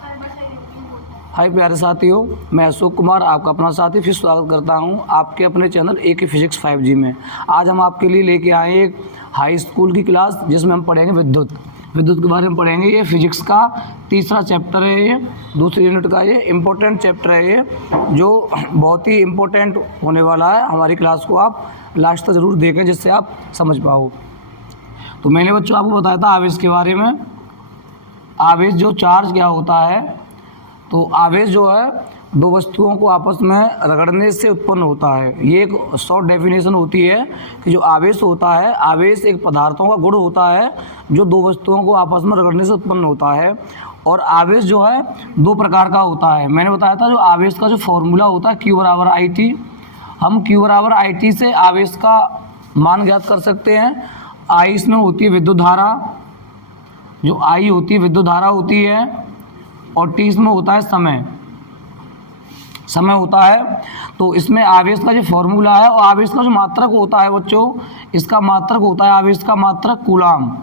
हाय प्यारे साथियों, मैं अशोक कुमार आपका अपना साथी फिर स्वागत करता हूं आपके अपने चैनल AK फिजिक्स 5G में। आज हम आपके लिए लेके आए एक हाई स्कूल की क्लास जिसमें हम पढ़ेंगे विद्युत के बारे में पढ़ेंगे। ये फिजिक्स का तीसरा चैप्टर है, ये दूसरी यूनिट का ये इम्पोर्टेंट चैप्टर है, ये जो बहुत ही इम्पोर्टेंट होने वाला है। हमारी क्लास को आप लास्ट तक ज़रूर देखें जिससे आप समझ पाओ। तो मैंने बच्चों आपको बताया था आवेश के बारे में। आवेश जो चार्ज क्या होता है, तो आवेश जो है दो वस्तुओं को आपस में रगड़ने से उत्पन्न होता है। ये एक शॉर्ट डेफिनेशन होती है कि जो आवेश होता है, आवेश एक पदार्थों का गुण होता है जो दो वस्तुओं को आपस में रगड़ने से उत्पन्न होता है। और आवेश जो है दो प्रकार का होता है। मैंने बताया था जो आवेश का जो फॉर्मूला होता है Q/IT, हम Q/IT से आवेश का मान ज्ञात कर सकते हैं। I इसमें होती है विद्युत धारा, जो I होती है विद्युत धारा होती है, और T इसमें होता है समय होता है। तो इसमें आवेश का जो फॉर्मूला है और आवेश का जो मात्रक होता है बच्चों, इसका मात्रक होता है आवेश का मात्रक कूलाम।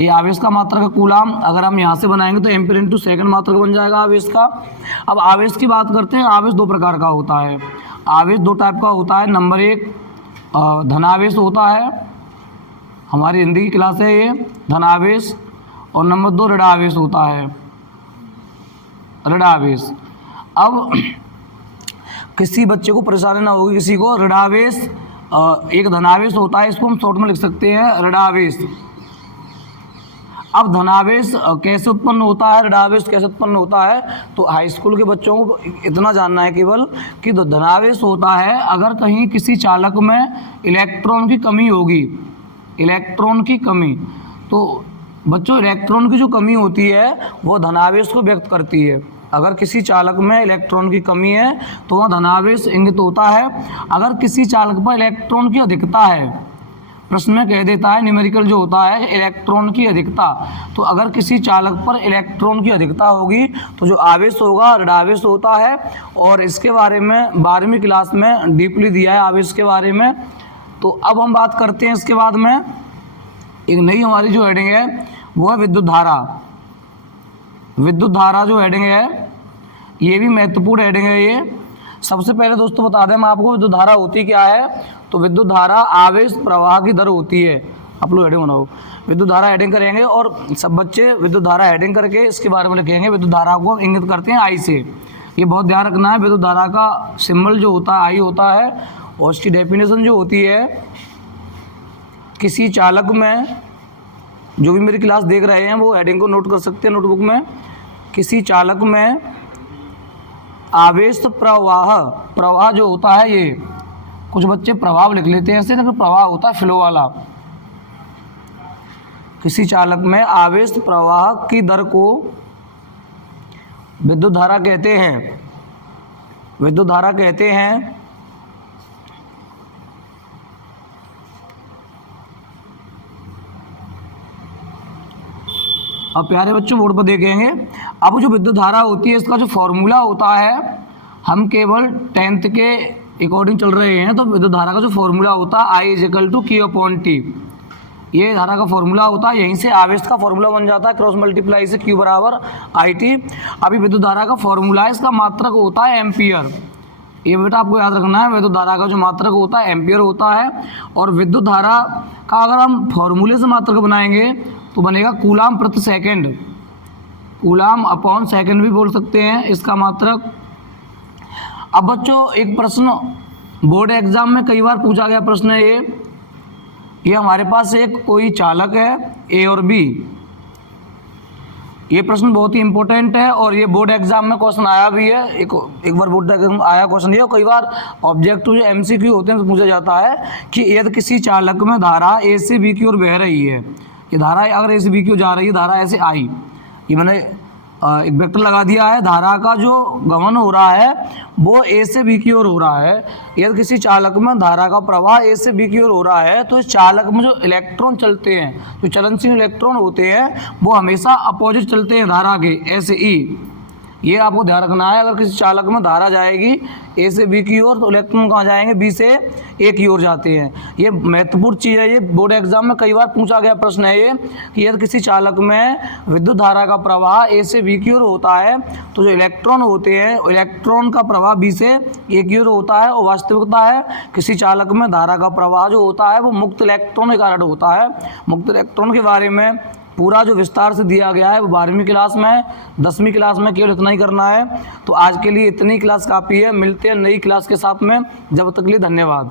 ये आवेश का मात्रक है कूलाम। अगर हम यहाँ से बनाएंगे तो एम्पीयर इंटू सेकंड मात्रक बन जाएगा आवेश का। अब आवेश की बात करते हैं। आवेश दो प्रकार का होता है। आवेश दो टाइप का होता है। नंबर एक धनावेश होता है, हमारी हिंदी की क्लास है ये, धनावेश। और नंबर दो ऋणावेश होता है, ऋणावेश। अब किसी बच्चे को परेशानी ना होगी, किसी को ऋणावेश एक धनावेश होता है, इसको हम शॉर्ट में लिख सकते हैं ऋणावेश। अब धनावेश कैसे उत्पन्न होता है, ऋणावेश कैसे उत्पन्न होता है, तो हाई स्कूल के बच्चों को इतना जानना है केवल कि धनावेश होता है अगर कहीं किसी चालक में इलेक्ट्रॉन की कमी होगी, इलेक्ट्रॉन की कमी। तो बच्चों इलेक्ट्रॉन की जो कमी होती है वो धनावेश को व्यक्त करती है। अगर किसी चालक में इलेक्ट्रॉन की कमी है तो वह धनावेश इंगित होता है। अगर किसी चालक पर इलेक्ट्रॉन की अधिकता है, प्रश्न में कह देता है न्यूमेरिकल जो होता है इलेक्ट्रॉन की अधिकता, तो अगर किसी चालक पर इलेक्ट्रॉन की अधिकता होगी तो जो आवेश होगा ऋणावेश होता है। और इसके बारे में 12वीं क्लास में डीपली दिया है आवेश के बारे में। तो अब हम बात करते हैं इसके बाद में एक नई हमारी जो हेडिंग है वो है विद्युत धारा। विद्युत धारा जो हेडिंग है ये भी महत्वपूर्ण हेडिंग है। ये सबसे पहले दोस्तों बता दें मैं आपको विद्युत धारा होती क्या है। तो विद्युत धारा आवेश प्रवाह की दर होती है। आप लोग हेडिंग बनाओ, विद्युत धारा हेडिंग करेंगे और सब बच्चे विद्युत धारा हेडिंग करके इसके बारे में लिखेंगे। विद्युत धारा को इंगित करते हैं I से, ये बहुत ध्यान रखना है। विद्युत धारा का सिंबल जो होता है I होता है, और इसकी डेफिनेशन जो होती है, किसी चालक में, जो भी मेरी क्लास देख रहे हैं वो हेडिंग को नोट कर सकते हैं नोटबुक में। किसी चालक में आवेश प्रवाह, प्रवाह जो होता है, ये कुछ बच्चे प्रभाव लिख लेते हैं ऐसे, लेकिन प्रवाह होता है फ्लो वाला। किसी चालक में आवेश प्रवाह की दर को विद्युत धारा कहते हैं, विद्युत धारा कहते हैं। अब प्यारे बच्चों बोर्ड पर देखेंगे। अब जो विद्युत धारा होती है इसका जो फॉर्मूला होता है, हम केवल 10th के अकॉर्डिंग चल रहे हैं। तो विद्युत धारा का जो फॉर्मूला होता है I = Q/T, ये धारा का फॉर्मूला होता है। यहीं से आवेश का फॉर्मूला बन जाता है, क्रॉस मल्टीप्लाई से Q/IT। अभी विद्युत धारा का फॉर्मूला है, इसका मात्रक होता है एम्पियर। ये बेटा आपको याद रखना है, विद्युत धारा का जो मात्रक होता है एम्पियर होता है। और विद्युत धारा का अगर हम फॉर्मूले से मात्रक बनाएंगे तो बनेगा कूलाम प्रति सेकंड, कूलाम अपॉन सेकंड भी बोल सकते हैं इसका मात्रक। अब बच्चों एक प्रश्न बोर्ड एग्जाम में कई बार पूछा गया प्रश्न है ये हमारे पास एक कोई चालक है A और B। ये प्रश्न बहुत ही इंपॉर्टेंट है और ये बोर्ड एग्जाम में क्वेश्चन आया भी है। एक बार बोर्ड एग्जाम आया क्वेश्चन ये, और कई बार ऑब्जेक्टिव जो MCQ होते हैं तो पूछा जाता है कि यदि किसी चालक में धारा A से B की ओर बह रही है, ये धारा अगर A से B की ओर जा रही है, धारा ऐसे I, ये मैंने एक वेक्टर लगा दिया है, धारा का जो गमन हो रहा है वो A से B की ओर हो रहा है। यदि किसी चालक में धारा का प्रवाह A से B की ओर हो रहा है तो इस चालक में जो इलेक्ट्रॉन चलते हैं, जो चलनशील इलेक्ट्रॉन होते हैं, वो हमेशा अपोजिट चलते हैं धारा के, ऐसे E। ये आपको ध्यान रखना है। अगर किसी चालक में धारा जाएगी ए से बी की ओर तो इलेक्ट्रॉन कहाँ जाएंगे, बी से ए की ओर जाते हैं। ये महत्वपूर्ण चीज़ है, ये बोर्ड एग्जाम में कई बार पूछा गया प्रश्न है ये कि यदि किसी चालक में विद्युत धारा का प्रवाह ए से बी की ओर होता है तो जो इलेक्ट्रॉन होते हैं इलेक्ट्रॉन का प्रवाह बी से ए की ओर होता है। और वास्तविकता है किसी चालक में धारा का प्रवाह जो होता है वो मुक्त इलेक्ट्रॉन के कारण होता है। मुक्त इलेक्ट्रॉन के बारे में पूरा जो विस्तार से दिया गया है वो 12वीं क्लास में, 10वीं क्लास में केवल इतना ही करना है। तो आज के लिए इतनी क्लास काफ़ी है। मिलते हैं नई क्लास के साथ में, जब तक के लिए धन्यवाद।